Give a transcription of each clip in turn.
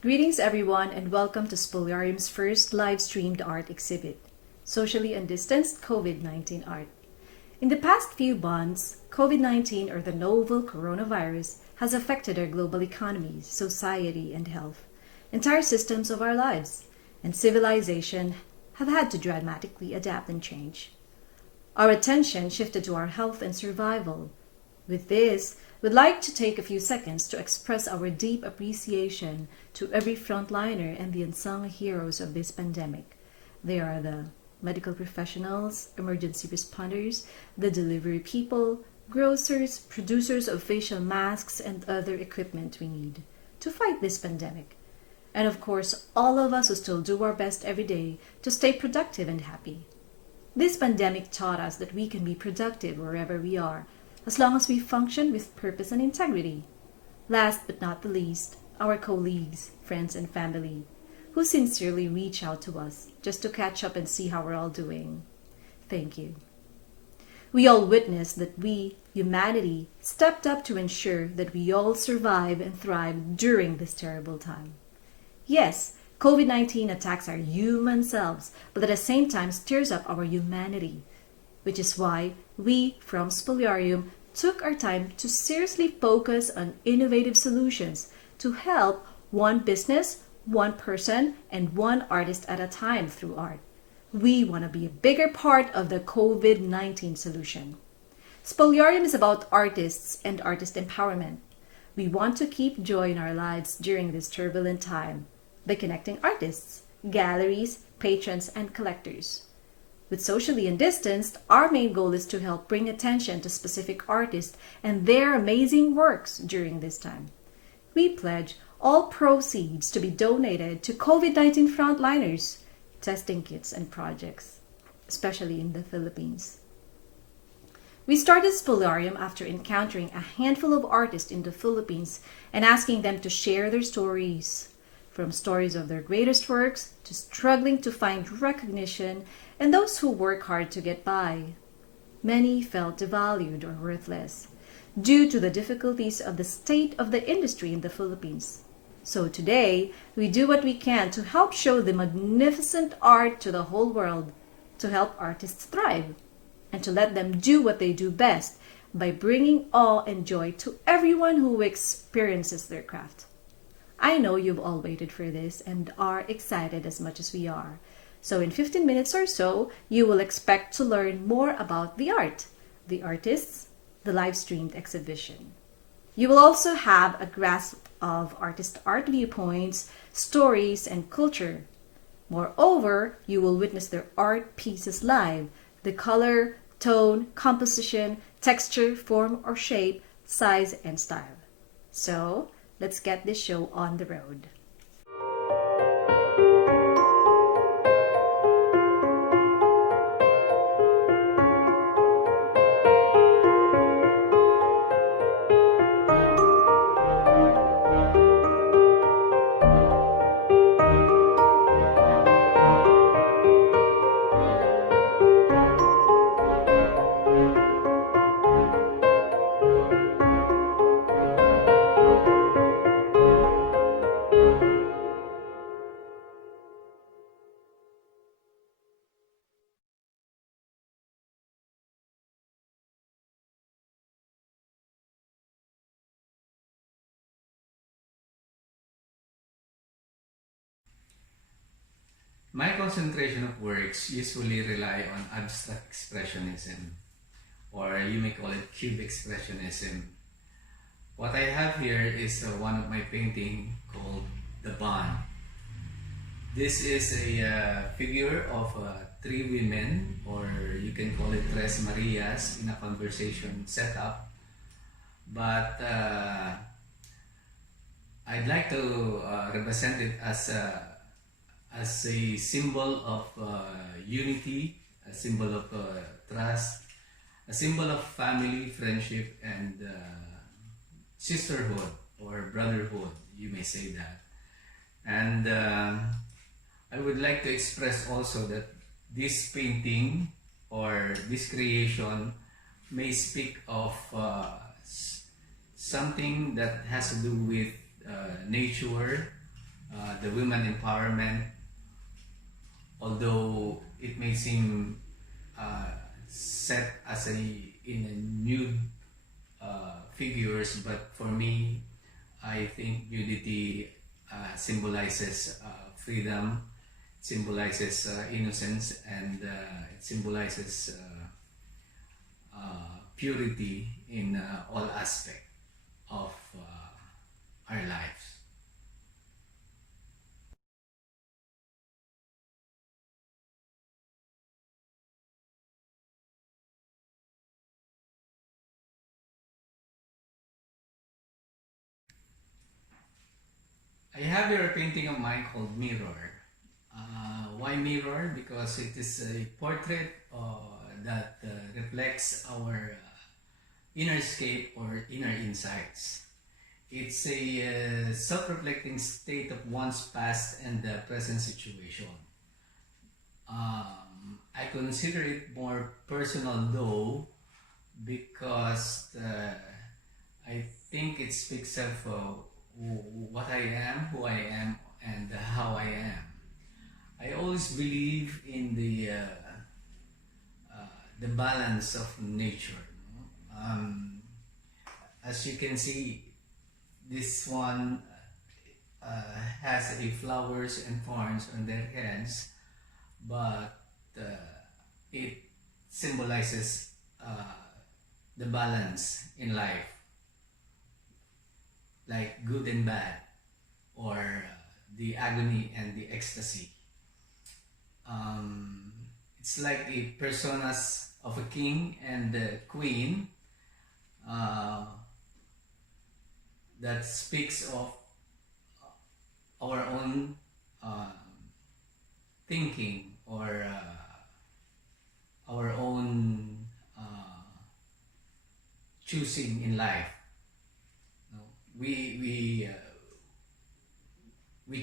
Greetings everyone and welcome to SPOLIARUM's first live-streamed art exhibit, Socially Undistanced COVID-19 Art. In the past few months, COVID-19 or the novel coronavirus has affected our global economies, society and health, entire systems of our lives, and civilization have had to dramatically adapt and change. Our attention shifted to our health and survival. With this, we'd like to take a few seconds to express our deep appreciation to every frontliner and the unsung heroes of this pandemic. They are the medical professionals, emergency responders, the delivery people, grocers, producers of facial masks and other equipment we need to fight this pandemic. And of course, all of us who still do our best every day to stay productive and happy. This pandemic taught us that we can be productive wherever we are, as long as we function with purpose and integrity. Last but not the least, our colleagues, friends, and family, who sincerely reach out to us just to catch up and see how we're all doing. Thank you. We all witnessed that we, humanity, stepped up to ensure that we all survive and thrive during this terrible time. Yes, COVID-19 attacks our human selves, but at the same time stirs up our humanity, which is why we from SPOLIARUM took our time to seriously focus on innovative solutions to help one business, one person, and one artist at a time through art. We want to be a bigger part of the COVID-19 solution. SPOLIARUM is about artists and artist empowerment. We want to keep joy in our lives during this turbulent time by connecting artists, galleries, patrons, and collectors. With Socially Undistanced, our main goal is to help bring attention to specific artists and their amazing works during this time. We pledge all proceeds to be donated to COVID-19 frontliners, testing kits, and projects, especially in the Philippines. We started SPOLIARUM after encountering a handful of artists in the Philippines and asking them to share their stories, from stories of their greatest works to struggling to find recognition and those who work hard to get by. Many felt devalued or worthless due to the difficulties of the state of the industry in the Philippines. So today, we do what we can to help show the magnificent art to the whole world, to help artists thrive, and to let them do what they do best by bringing awe and joy to everyone who experiences their craft. I know you've all waited for this and are excited as much as we are. So in 15 minutes or so, you will expect to learn more about the art, the artists, the live-streamed exhibition. You will also have a grasp of artist art viewpoints, stories, and culture. Moreover, you will witness their art pieces live, the color, tone, composition, texture, form or shape, size, and style. So, let's get this show on the road. My concentration of works usually rely on abstract expressionism, or you may call it cube expressionism. What I have here is one of my painting called The Bond. This is a figure of three women, or you can call it Tres Marias, in a conversation setup. But I'd like to represent it as a symbol of unity, a symbol of trust, a symbol of family, friendship, and sisterhood or brotherhood, you may say that. And I would like to express also that this painting or this creation may speak of something that has to do with nature, the women empowerment, although it may seem set as in a nude figures, but for me, I think nudity symbolizes freedom, symbolizes innocence, and it symbolizes purity in all aspects of our lives. I have here a painting of mine called Mirror. Why mirror? Because it is a portrait that reflects our inner scape or inner insights. It's a self-reflecting state of one's past and the present situation. I consider it more personal though, because I think it speaks of what I am, who I am, and how I am. I always believe in the balance of nature. As you can see, this one has a flowers and thorns on their heads, but it symbolizes the balance in life, like good and bad, or the agony and the ecstasy. It's like the personas of a king and the queen that speaks of our own thinking, or our own choosing in life. No? We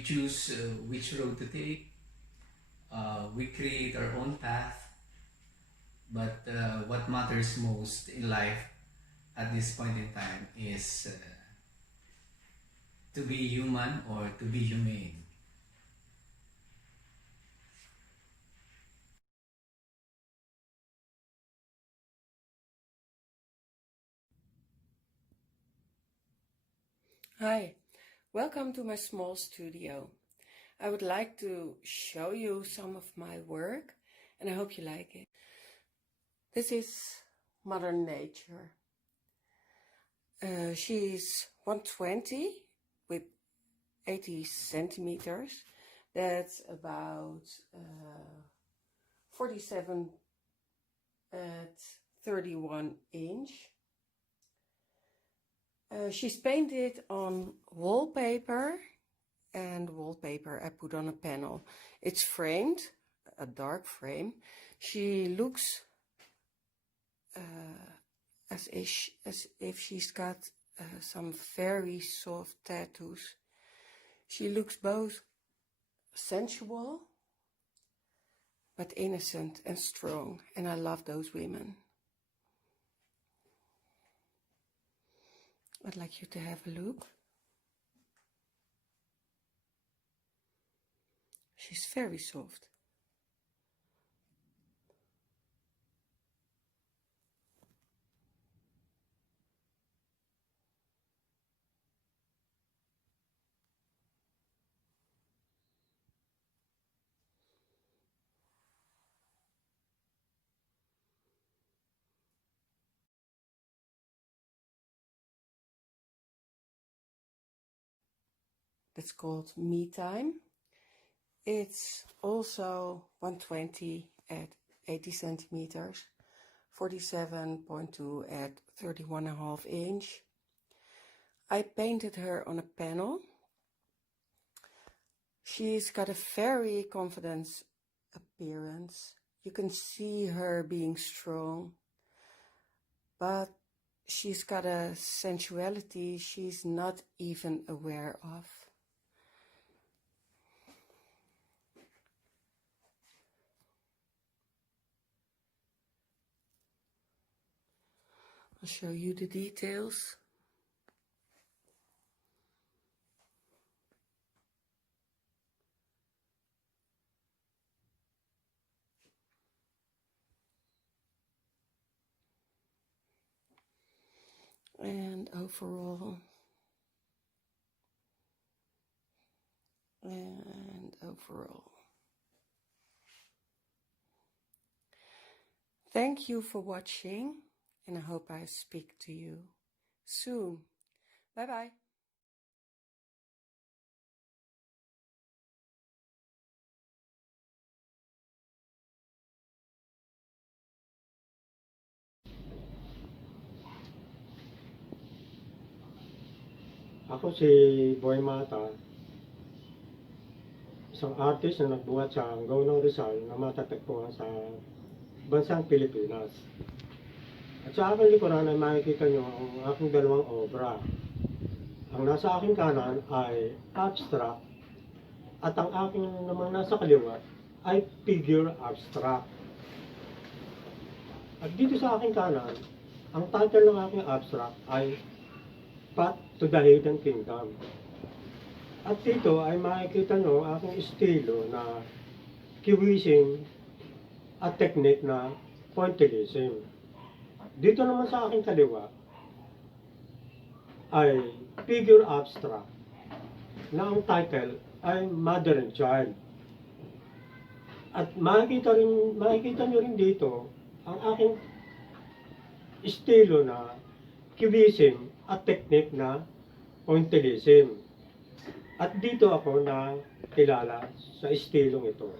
choose which road to take. We create our own path, but what matters most in life at this point in time is to be human, or to be humane. Hi, welcome to my small studio. I would like to show you some of my work, and I hope you like it. This is Mother Nature. She's 120 with 80 centimeters. That's about 47 at 31 inch. She's painted on wallpaper, and wallpaper I put on a panel. It's framed, a dark frame. She looks as if she's got some very soft tattoos. She looks both sensual but innocent and strong, and I love those women. I'd like you to have a look. She's very soft. That's called Me Time. It's also 120 at 80 centimeters, 47.2 at 31.5 inch. I painted her on a panel. She's got a very confident appearance. You can see her being strong, but she's got a sensuality she's not even aware of. I'll show you the details. and overall, and overall. Thank you for watching, and I hope I speak to you soon. Bye bye. Ako si Boy Mata, isang artist na nagbuhat sa Angono, Rizal na matatagpuan sa bansang Pilipinas. At sa aking likuran ay makikita nyo ang aking dalawang obra. Ang nasa aking kanan ay abstract at ang aking namang nasa kaliwa ay figure abstract. At dito sa aking kanan, ang title ng aking abstract ay Path to the Hidden Kingdom. At dito ay makikita nyo aking estilo na cubism at technique na pointillism. Dito naman sa aking kaliwa ay figure abstract na ang title ay Mother and Child. At makikita nyo rin dito ang aking estilo na cubism at technique na pointillism. At dito ako na kilala sa estilong ito.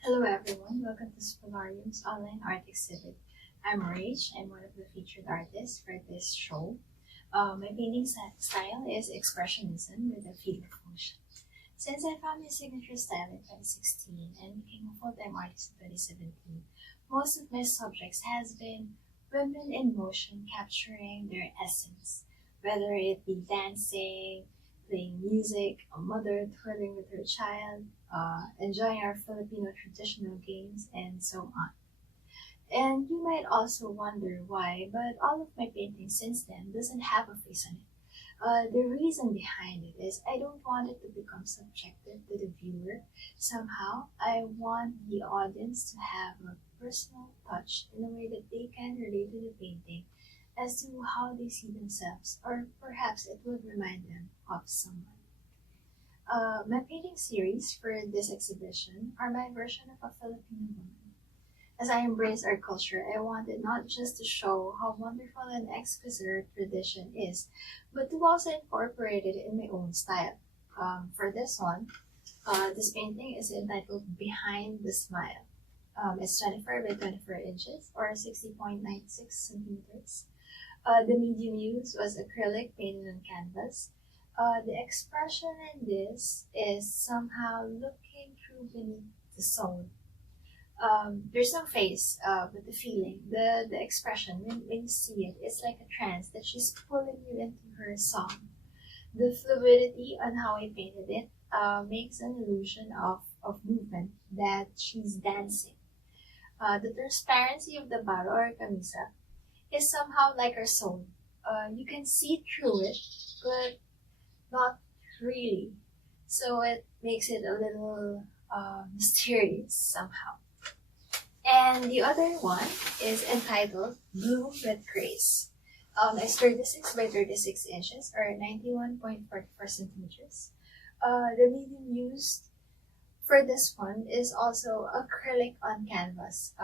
Hello everyone, welcome to SPOLIARUM's online art exhibit. I'm Raeche, I'm one of the featured artists for this show. My painting style is expressionism with a feel of motion. Since I found my signature style in 2016 and became a full-time artist in 2017, most of my subjects has been women in motion capturing their essence, whether it be dancing, playing music, a mother twirling with her child, enjoying our Filipino traditional games, and so on. And you might also wonder why, but all of my paintings since then doesn't have a face on it. The reason behind it is I don't want it to become subjective to the viewer. Somehow, I want the audience to have a personal touch in a way that they can relate to the painting as to how they see themselves, or perhaps it would remind them of someone. My painting series for this exhibition are my version of a Filipino woman. As I embrace our culture, I wanted not just to show how wonderful and exquisite our tradition is, but to also incorporate it in my own style. For this one, this painting is entitled Behind the Smile. It's 24 by 24 inches or 60.96 centimeters. The medium used was acrylic painted on canvas. The expression in this is somehow looking through beneath the soul. There's no face, but the feeling, the expression, when you see it, it's like a trance that she's pulling you into her song. The fluidity on how I painted it makes an illusion of movement, that she's dancing. The transparency of the baro or camisa is somehow like her soul. You can see through it, but not really. So it makes it a little mysterious somehow. And the other one is entitled Bloom with Grace. It's 36 by 36 inches or 91.44 centimeters. The medium used for this one is also acrylic on canvas.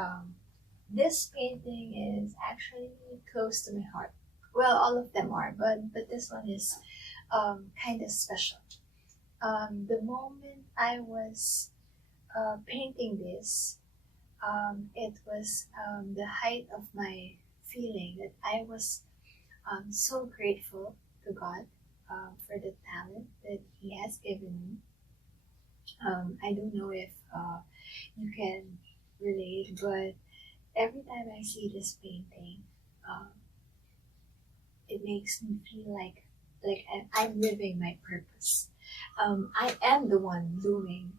This painting is actually close to my heart. Well, all of them are, but this one is kind of special. The moment I was painting this, it was the height of my feeling that I was so grateful to God for the talent that He has given me. I don't know if you can relate, but every time I see this painting, it makes me feel like I'm living my purpose. I am the one blooming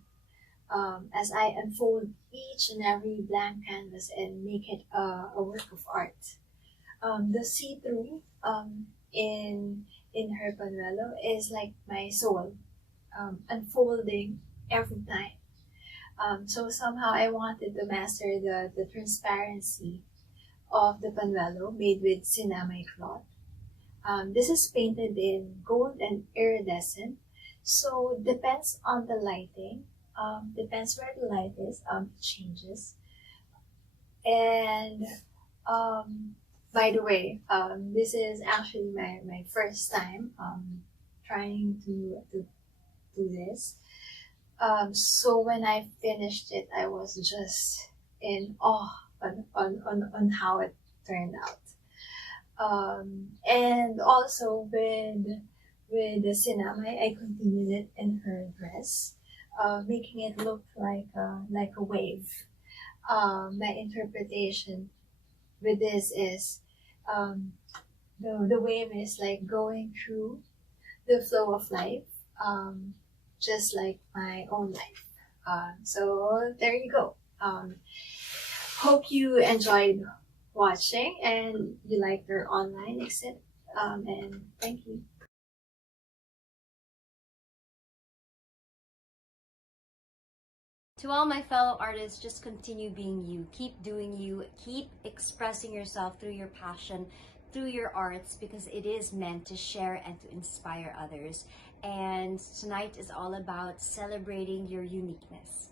as I unfold each and every blank canvas and make it a work of art. The see-through in in her panuelo is like my soul, unfolding every time. So somehow I wanted to master the transparency of the panuelo made with cinnamon cloth. This is painted in gold and iridescent, so depends on the lighting, depends where the light is, it changes. And by the way, this is actually my first time trying to do this. So when I finished it, I was just in awe on how it turned out. And also with the cinnamon, I continued it in her dress, making it look like a wave. My interpretation with this is the wave is like going through the flow of life, just like my own life. So there you go. Hope you enjoyed watching and you liked our online exhibit. And thank you. To all my fellow artists, just continue being you. Keep doing you. Keep expressing yourself through your passion, through your arts, because it is meant to share and to inspire others. And tonight is all about celebrating your uniqueness.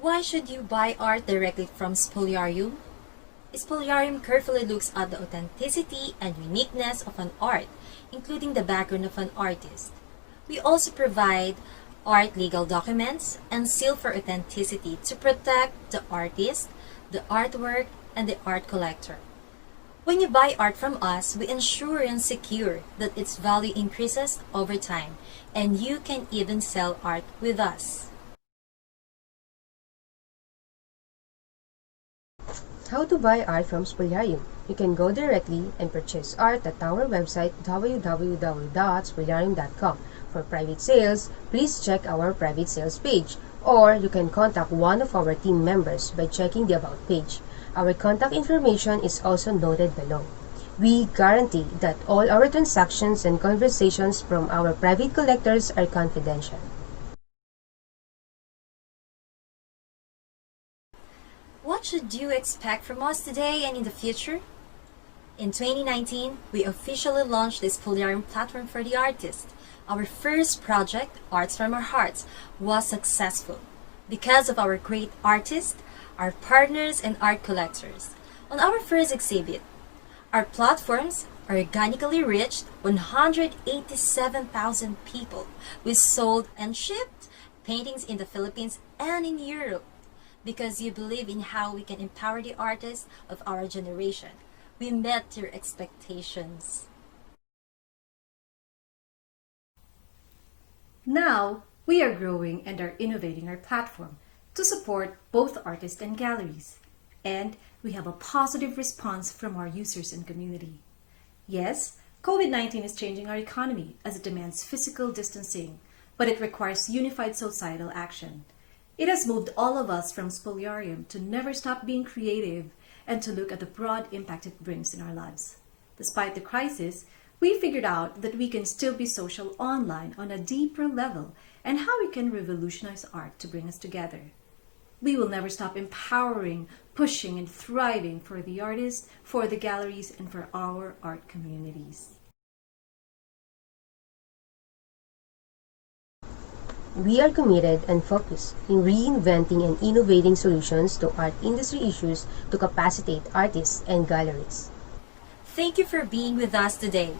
Why should you buy art directly from SPOLIARUM? SPOLIARUM carefully looks at the authenticity and uniqueness of an art, including the background of an artist. We also provide art legal documents and seal for authenticity to protect the artist, the artwork, and the art collector. When you buy art from us, we ensure and secure that its value increases over time, and you can even sell art with us. How to buy art from SPOLIARUM? You can go directly and purchase art at our website www.spoliarum.com. For private sales, please check our private sales page, or you can contact one of our team members by checking the About page. Our contact information is also noted below. We guarantee that all our transactions and conversations from our private collectors are confidential. What should you expect from us today and in the future? In 2019, we officially launched this SPOLIARUM platform for the artist. Our first project, Arts from Our Hearts, was successful because of our great artists, our partners, and art collectors. On our first exhibit, our platforms organically reached 187,000 people. We sold and shipped paintings in the Philippines and in Europe. Because you believe in how we can empower the artists of our generation. We met your expectations. Now, we are growing and are innovating our platform to support both artists and galleries. And we have a positive response from our users and community. Yes, COVID-19 is changing our economy as it demands physical distancing, but it requires unified societal action. It has moved all of us from SPOLIARUM to never stop being creative and to look at the broad impact it brings in our lives. Despite the crisis, we figured out that we can still be social online on a deeper level and how we can revolutionize art to bring us together. We will never stop empowering, pushing, and thriving for the artists, for the galleries, and for our art communities. We are committed and focused in reinventing and innovating solutions to art industry issues to capacitate artists and galleries. Thank you for being with us today.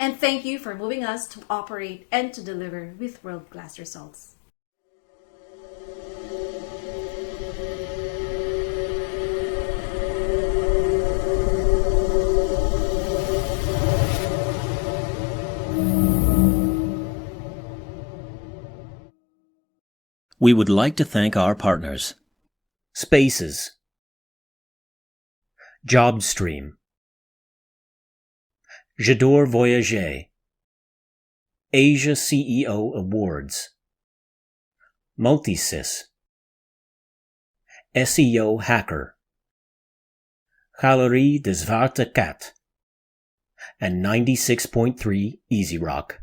And thank you for moving us to operate and to deliver with world-class results. We would like to thank our partners: Spaces, JobStream, J'adore Voyager, Asia CEO Awards, Multisys, SEO Hacker, Galerie de Zwarte Cat, and 96.3 Easy Rock.